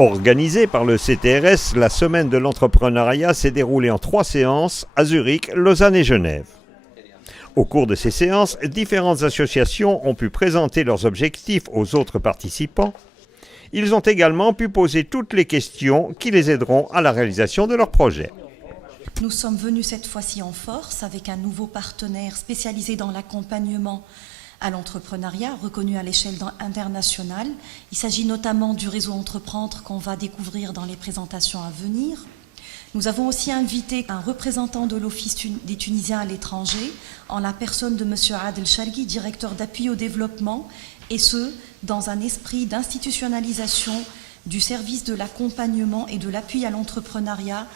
Organisée par le CTRS, la semaine de l'entrepreneuriat s'est déroulée en 3 séances à Zurich, Lausanne et Genève. Au cours de ces séances, différentes associations ont pu présenter leurs objectifs aux autres participants. Ils ont également pu poser toutes les questions qui les aideront à la réalisation de leur projet. Nous sommes venus cette fois-ci en force avec un nouveau partenaire spécialisé dans l'accompagnement à l'entrepreneuriat, reconnu à l'échelle internationale. Il s'agit notamment du réseau Entreprendre qu'on va découvrir dans les présentations à venir. Nous avons aussi invité un représentant de l'Office des Tunisiens à l'étranger, en la personne de M. Adel Charghi, directeur d'appui au développement, et ce, dans un esprit d'institutionnalisation du service de l'accompagnement et de l'appui à l'entrepreneuriat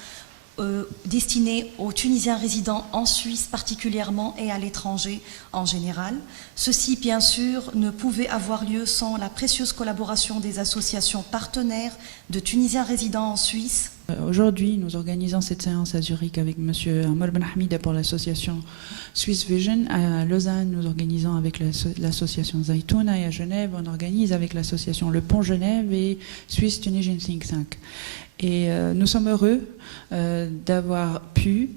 destiné aux Tunisiens résidant en Suisse particulièrement et à l'étranger en général. Ceci, bien sûr, ne pouvait avoir lieu sans la précieuse collaboration des associations partenaires de Tunisiens résidant en Suisse. Aujourd'hui, nous organisons cette séance à Zurich avec M. Amr Ben Hamida pour l'association Swiss Vision. À Lausanne, nous organisons avec l'association Zaytouna, et à Genève, on organise avec l'association Le Pont Genève et Swiss Tunisian Think Tank. Et nous sommes heureux d'avoir pu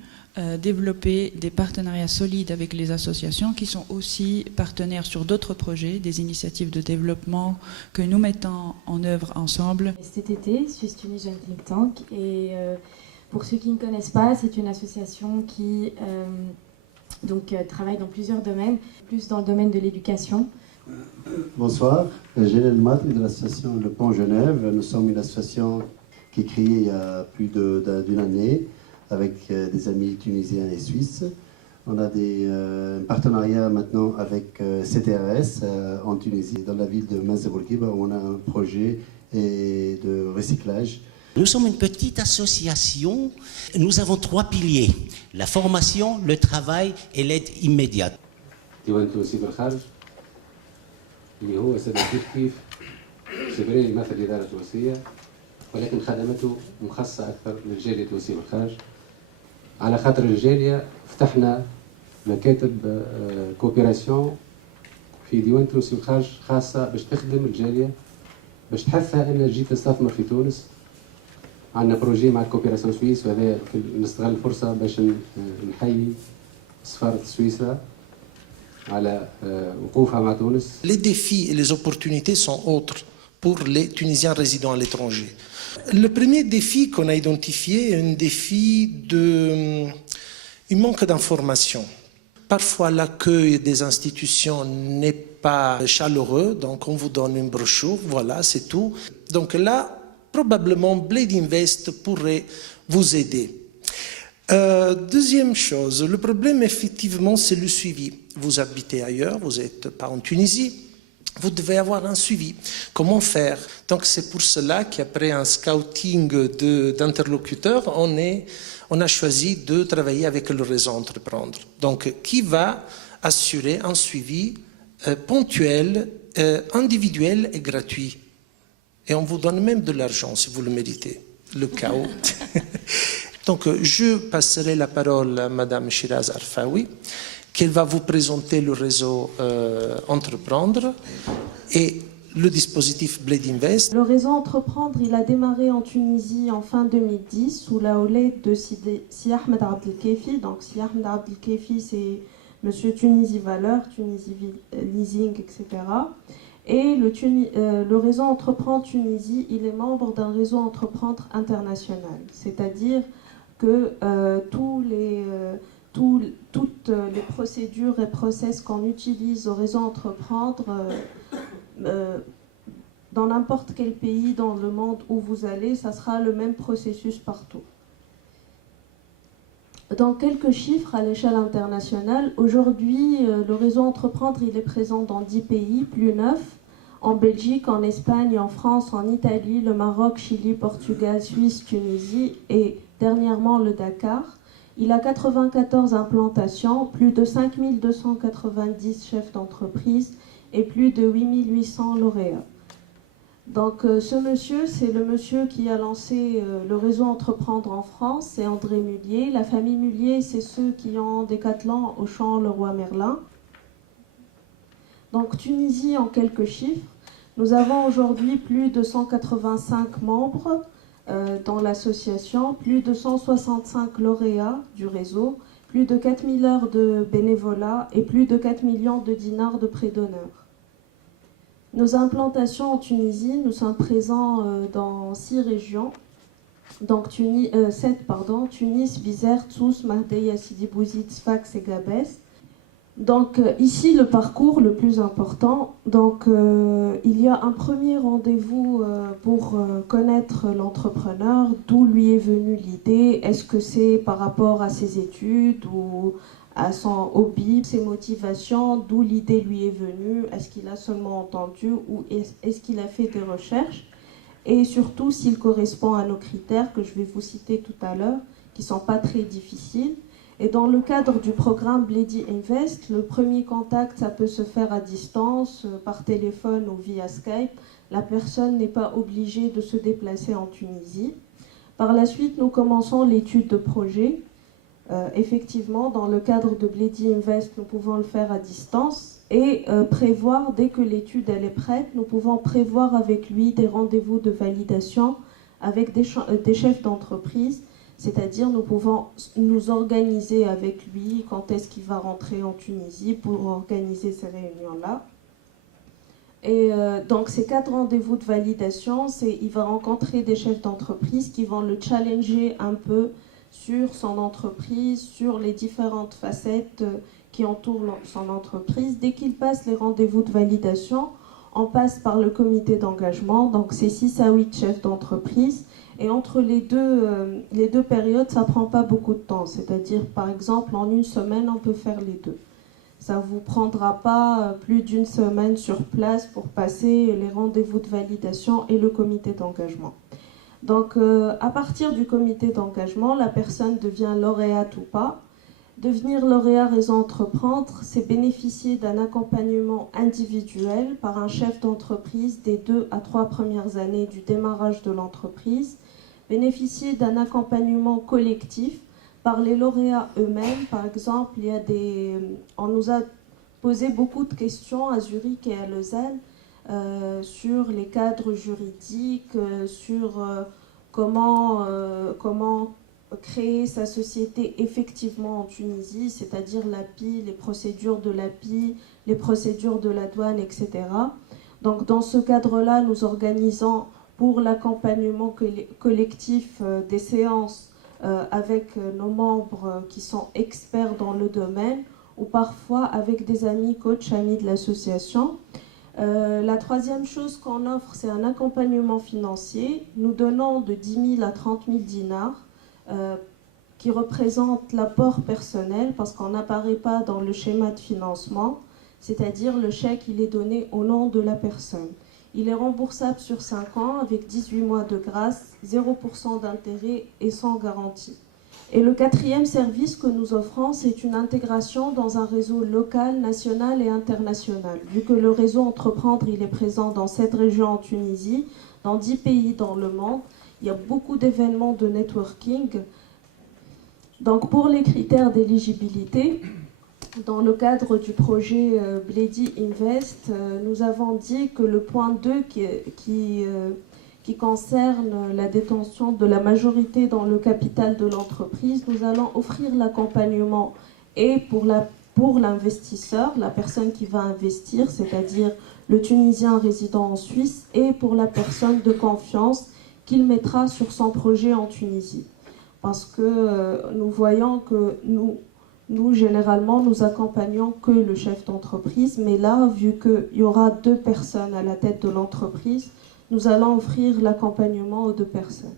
développer des partenariats solides avec les associations qui sont aussi partenaires sur d'autres projets, des initiatives de développement que nous mettons en œuvre ensemble. Cet été, Swiss Tunisian Think Tank, et pour ceux qui ne connaissent pas, c'est une association qui travaille dans plusieurs domaines, plus dans le domaine de l'éducation. Bonsoir, Gélène Mat de l'association Le Pont Genève. Nous sommes une association qui est créée il y a plus d'une année avec des amis tunisiens et suisses. On a un partenariat maintenant avec CTRS en Tunisie, dans la ville de Mazebourkiba, où on a un projet de recyclage. Nous sommes une petite association. Nous avons 3 piliers: la formation, le travail et l'aide immédiate. ولكن خدمته مخصصة أكثر للجالية التونسية بالخارج. على خاطر الجالية فتحنا مكاتب كوبيراسيون في ديوان تونسي بالخارج خاصة باش تخدم الجالية، باش تحثها أنها تجي تستثمر في تونس. عندنا بروجي مع الكوبيراسيون سويس، وهذا نستغل الفرصة باش نحيي سفارة سويسرا على وقوفها مع تونس. Les défis et les opportunités sont autres pour les Tunisiens résidant à l'étranger. Le premier défi qu'on a identifié est un défi un manque d'information. Parfois, l'accueil des institutions n'est pas chaleureux, donc on vous donne une brochure, voilà, c'est tout. Donc là, probablement, Blade Invest pourrait vous aider. Deuxième chose, le problème, effectivement, c'est le suivi. Vous habitez ailleurs, vous n'êtes pas en Tunisie. Vous devez avoir un suivi. Comment faire? Donc c'est pour cela qu'après un scouting d'interlocuteurs, on a choisi de travailler avec le réseau Entreprendre. Donc qui va assurer un suivi ponctuel, individuel et gratuit. Et on vous donne même de l'argent si vous le méritez. Le chaos. Donc je passerai la parole à Madame Shiraz Arfaoui, qu'elle va vous présenter le réseau Entreprendre et le dispositif Blade Invest. Le réseau Entreprendre, il a démarré en Tunisie en fin 2010 sous la houlette de Si Ahmed Abdelkefi. Donc Si Ahmed Abdelkefi, c'est Monsieur Tunisie Valeur, Tunisie Leasing, etc. Et le réseau Entreprendre Tunisie, il est membre d'un réseau Entreprendre international. C'est-à-dire que toutes les procédures et process qu'on utilise au réseau Entreprendre dans n'importe quel pays dans le monde où vous allez, ça sera le même processus partout. Dans quelques chiffres à l'échelle internationale, aujourd'hui, le réseau Entreprendre, il est présent dans 10 pays, plus 9, en Belgique, en Espagne, en France, en Italie, le Maroc, Chili, Portugal, Suisse, Tunisie et dernièrement le Dakar. Il a 94 implantations, plus de 5290 chefs d'entreprise et plus de 8800 lauréats. Donc ce monsieur, c'est le monsieur qui a lancé le réseau Entreprendre en France, c'est André Mullier. La famille Mullier, c'est ceux qui ont Decathlon, Auchan, Leroy Merlin. Donc Tunisie en quelques chiffres. Nous avons aujourd'hui plus de 185 membres dans l'association, plus de 165 lauréats du réseau, plus de 4000 heures de bénévolat et plus de 4 millions de dinars de prêts d'honneur. Nos implantations en Tunisie, nous sommes présents dans 6 régions, donc 7, Tunis, Bizerte, Sousse, Mahdeya, Sidi Bouzid, Sfax et Gabès. Donc ici, le parcours le plus important. Donc il y a un premier rendez-vous pour connaître l'entrepreneur, d'où lui est venue l'idée, est-ce que c'est par rapport à ses études ou à son hobby, ses motivations, d'où l'idée lui est venue, est-ce qu'il a seulement entendu ou est-ce qu'il a fait des recherches, et surtout s'il correspond à nos critères que je vais vous citer tout à l'heure, qui ne sont pas très difficiles. Et dans le cadre du programme Bledi Invest, le premier contact, ça peut se faire à distance, par téléphone ou via Skype. La personne n'est pas obligée de se déplacer en Tunisie. Par la suite, nous commençons l'étude de projet. Effectivement, dans le cadre de Bledi Invest, nous pouvons le faire à distance et prévoir, dès que l'étude elle est prête, nous pouvons prévoir avec lui des rendez-vous de validation avec des chefs d'entreprise. C'est-à-dire, nous pouvons nous organiser avec lui quand est-ce qu'il va rentrer en Tunisie pour organiser ces réunions-là. Et donc, ces 4 rendez-vous de validation, il va rencontrer des chefs d'entreprise qui vont le challenger un peu sur son entreprise, sur les différentes facettes qui entourent son entreprise. Dès qu'il passe les rendez-vous de validation, on passe par le comité d'engagement. Donc, c'est 6 à 8 chefs d'entreprise. Et entre les deux périodes, ça ne prend pas beaucoup de temps. C'est-à-dire, par exemple, en une semaine, on peut faire les deux. Ça ne vous prendra pas plus d'1 semaine sur place pour passer les rendez-vous de validation et le comité d'engagement. Donc, à partir du comité d'engagement, la personne devient lauréate ou pas. Devenir lauréat Réseau Entreprendre, c'est bénéficier d'un accompagnement individuel par un chef d'entreprise des 2 à 3 premières années du démarrage de l'entreprise, bénéficier d'un accompagnement collectif par les lauréats eux-mêmes. Par exemple, on nous a posé beaucoup de questions à Zurich et à Lausanne sur les cadres juridiques, sur comment créer sa société effectivement en Tunisie, c'est-à-dire l'API, les procédures de l'API, les procédures de la douane, etc. Donc dans ce cadre-là, nous organisons pour l'accompagnement collectif des séances avec nos membres qui sont experts dans le domaine ou parfois avec des amis, coachs, amis de l'association. La troisième chose qu'on offre, c'est un accompagnement financier. Nous donnons de 10 000 à 30 000 dinars qui représente l'apport personnel parce qu'on n'apparaît pas dans le schéma de financement, c'est-à-dire le chèque il est donné au nom de la personne. Il est remboursable sur 5 ans avec 18 mois de grâce, 0% d'intérêt et sans garantie. Et le 4e service que nous offrons, c'est une intégration dans un réseau local, national et international. Vu que le réseau Entreprendre il est présent dans 7 régions en Tunisie, dans 10 pays dans le monde, il y a beaucoup d'événements de networking. Donc pour les critères d'éligibilité, dans le cadre du projet Bledi Invest, nous avons dit que le point 2 qui concerne la détention de la majorité dans le capital de l'entreprise, nous allons offrir l'accompagnement et pour l'investisseur, la personne qui va investir, c'est-à-dire le Tunisien résident en Suisse, et pour la personne de confiance qu'il mettra sur son projet en Tunisie. Parce que nous voyons que nous, généralement, nous accompagnons que le chef d'entreprise, mais là, vu qu'il y aura 2 personnes à la tête de l'entreprise, nous allons offrir l'accompagnement aux 2 personnes.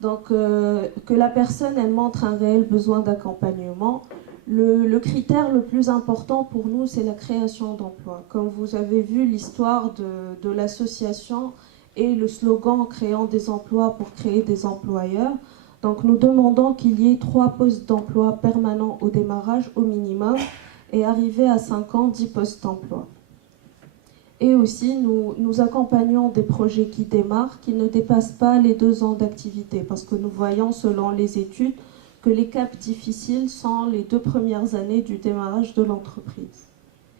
Donc, que la personne, elle montre un réel besoin d'accompagnement. Le critère le plus important pour nous, c'est la création d'emplois. Comme vous avez vu l'histoire de l'association et le slogan « Créant des emplois pour créer des employeurs », donc nous demandons qu'il y ait 3 postes d'emploi permanents au démarrage au minimum et arriver à 5 ans, 10 postes d'emploi. Et aussi, nous accompagnons des projets qui démarrent, qui ne dépassent pas les 2 ans d'activité, parce que nous voyons, selon les études, que les caps difficiles sont les 2 premières années du démarrage de l'entreprise.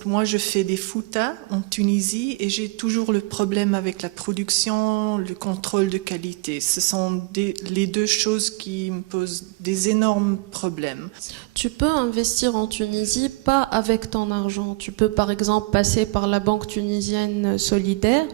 Moi, je fais des foutas en Tunisie et j'ai toujours le problème avec la production, le contrôle de qualité. Ce sont les deux choses qui me posent des énormes problèmes. Tu peux investir en Tunisie, pas avec ton argent. Tu peux par exemple passer par la banque tunisienne solidaire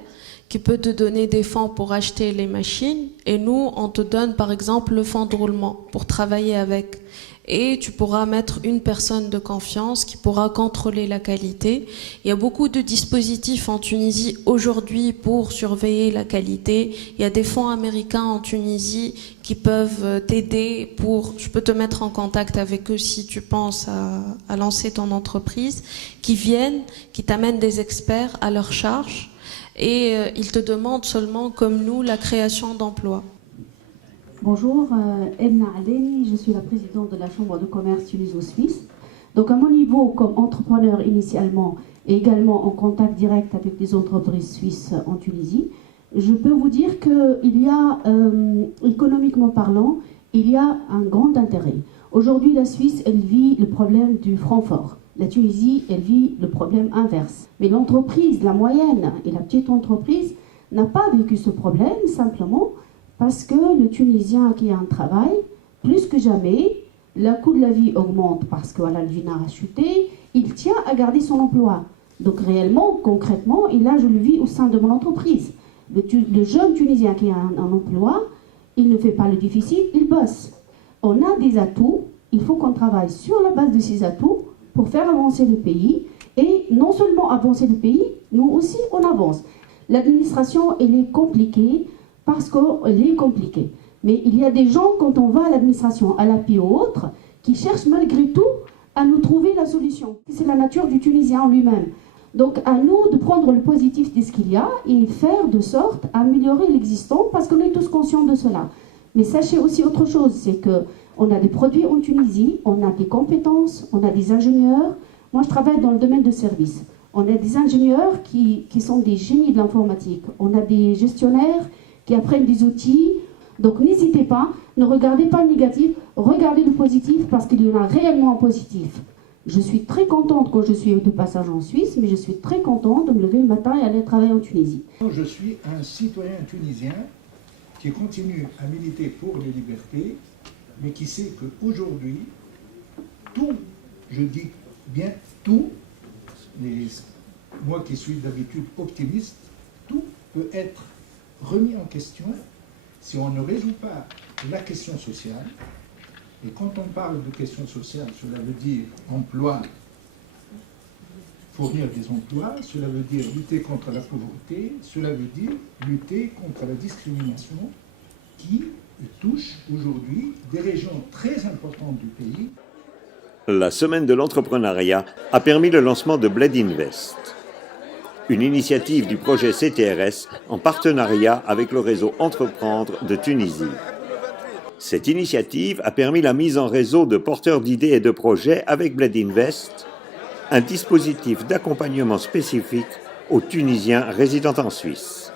qui peut te donner des fonds pour acheter les machines et nous, on te donne par exemple le fonds de roulement pour travailler avec. Et tu pourras mettre une personne de confiance qui pourra contrôler la qualité. Il y a beaucoup de dispositifs en Tunisie aujourd'hui pour surveiller la qualité. Il y a des fonds américains en Tunisie qui peuvent t'aider je peux te mettre en contact avec eux si tu penses à lancer ton entreprise, qui t'amènent des experts à leur charge et ils te demandent seulement, comme nous, la création d'emplois. Bonjour, Edna Aleni, je suis la présidente de la Chambre de commerce tuniso-suisse. Donc à mon niveau, comme entrepreneur initialement et également en contact direct avec des entreprises suisses en Tunisie, je peux vous dire qu'il y a, économiquement parlant, il y a un grand intérêt. Aujourd'hui, la Suisse, elle vit le problème du franc fort. La Tunisie, elle vit le problème inverse. Mais l'entreprise, la moyenne et la petite entreprise n'a pas vécu ce problème, simplement parce que le Tunisien qui a un travail, plus que jamais, le coût de la vie augmente parce que voilà, le dinar a chuté, il tient à garder son emploi. Donc réellement, concrètement, et là je le vis au sein de mon entreprise. Le jeune Tunisien qui a un emploi, il ne fait pas le difficile, il bosse. On a des atouts, il faut qu'on travaille sur la base de ces atouts pour faire avancer le pays. Et non seulement avancer le pays, nous aussi on avance. L'administration, elle est compliquée, parce qu'elle est compliquée. Mais il y a des gens, quand on va à l'administration, à l'API ou autre, qui cherchent malgré tout à nous trouver la solution. C'est la nature du Tunisien en lui-même. Donc à nous de prendre le positif de ce qu'il y a et faire de sorte à améliorer l'existant, parce qu'on est tous conscients de cela. Mais sachez aussi autre chose, c'est qu'on a des produits en Tunisie, on a des compétences, on a des ingénieurs. Moi je travaille dans le domaine de service. On a des ingénieurs qui sont des génies de l'informatique. On a des gestionnaires qui apprennent des outils. Donc n'hésitez pas, ne regardez pas le négatif, regardez le positif parce qu'il y en a réellement un positif. Je suis très contente quand je suis de passage en Suisse, mais je suis très contente de me lever le matin et aller travailler en Tunisie. Je suis un citoyen tunisien qui continue à militer pour les libertés, mais qui sait qu'aujourd'hui, tout, je dis bien tout, moi qui suis d'habitude optimiste, tout peut être remis en question si on ne résout pas la question sociale. Et quand on parle de question sociale, cela veut dire emploi, fournir des emplois, cela veut dire lutter contre la pauvreté, cela veut dire lutter contre la discrimination qui touche aujourd'hui des régions très importantes du pays. La semaine de l'entrepreneuriat a permis le lancement de Bled Invest, une initiative du projet CTRS en partenariat avec le réseau Entreprendre de Tunisie. Cette initiative a permis la mise en réseau de porteurs d'idées et de projets avec Bled Invest, un dispositif d'accompagnement spécifique aux Tunisiens résidant en Suisse.